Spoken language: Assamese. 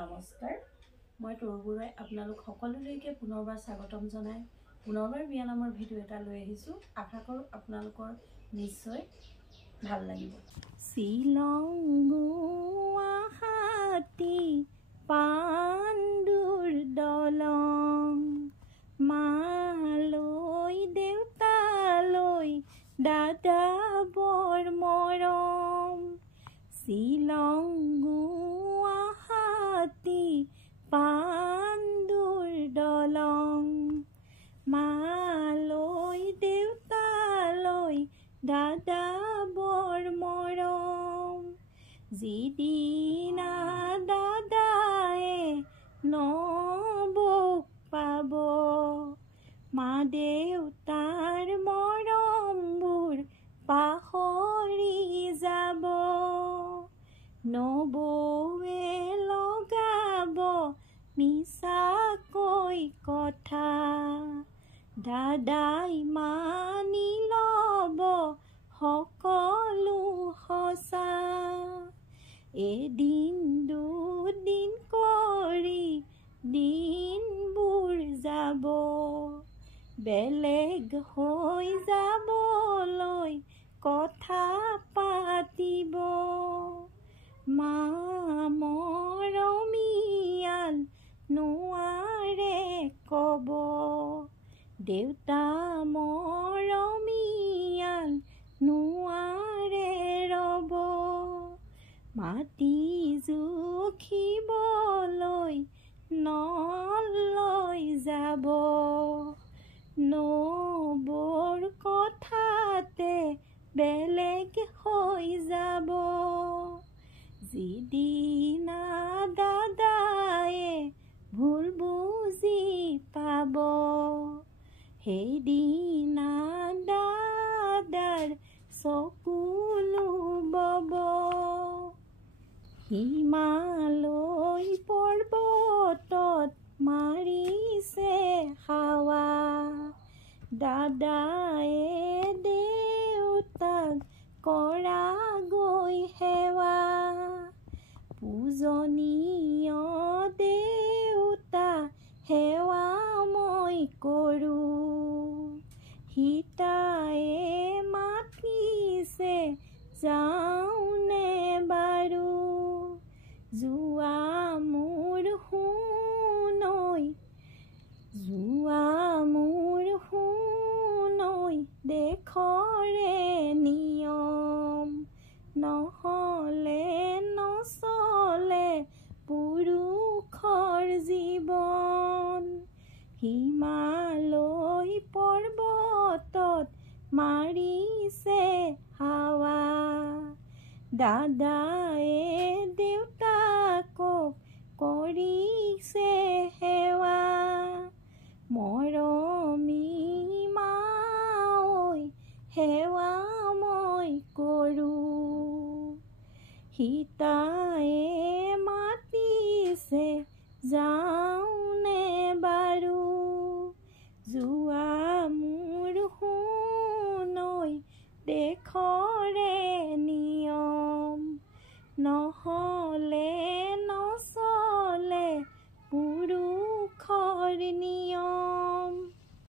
নমস্কাৰ মই তৰুবুৰাই আপোনালোক সকলোলৈকে পুনৰবাৰ স্বাগতম জনাই পুনৰবাৰ বিয়া নামৰ ভিডিঅ' এটা লৈ আহিছোঁ আশা কৰোঁ আপোনালোকৰ নিশ্চয় ভাল লাগিব শ্বিলং গুৱাহাটী পাণ্ডুৰ দলং মালৈ দেউতালৈ দাদা বৰ মৰম শ্বিলং গুৱাহাটী পাণ্ডুৰ দলং মালৈ দেউতালৈ দাদা বৰ মৰম যিদিনা দাদায়ে নবৌক পাব মা দেউতাৰ মৰমবোৰ পাহৰি যাব নবৌৱে লগাব মিছাকৈ কথা দাদাই মানি ল'ব সকলো সঁচা এদিন দুদিন কৰি দিনবোৰ যাব বেলেগ হৈ যাবলৈ কথা পাতিব মা মৰমীয়াল নোৱাৰে ক'ব দেউতা মৰমীয়াল নোৱাৰে ৰ'ব মাটি জুখিবলৈ নলৈ যাব নবৌৰ কথাতে বেলেগ হৈ যাব যিদিনা দাদায়ে ভুল বুজি পাব সেইদিনা দাদাৰ চকুলো বব হিমালয় পৰ্বতত মাৰিছে হাৱা দাদায়ে দেউতাক কৰাগৈ সেৱা পূজনীয় দেউতা সেৱা মই কৰোঁ সীতায়ে মাতিছে যাওঁনে বাৰু যোৱা মোৰ শুনৈ দেশৰে নিয়ম নহ'লে নচলে পুৰুষৰ জীৱন হিমালয় পৰ্বতত মাৰিছে হাৱা দাদায়ে দেউতাকক কৰিছে সেৱা মৰমী মাঐ সেৱা মই কৰোঁ সীতা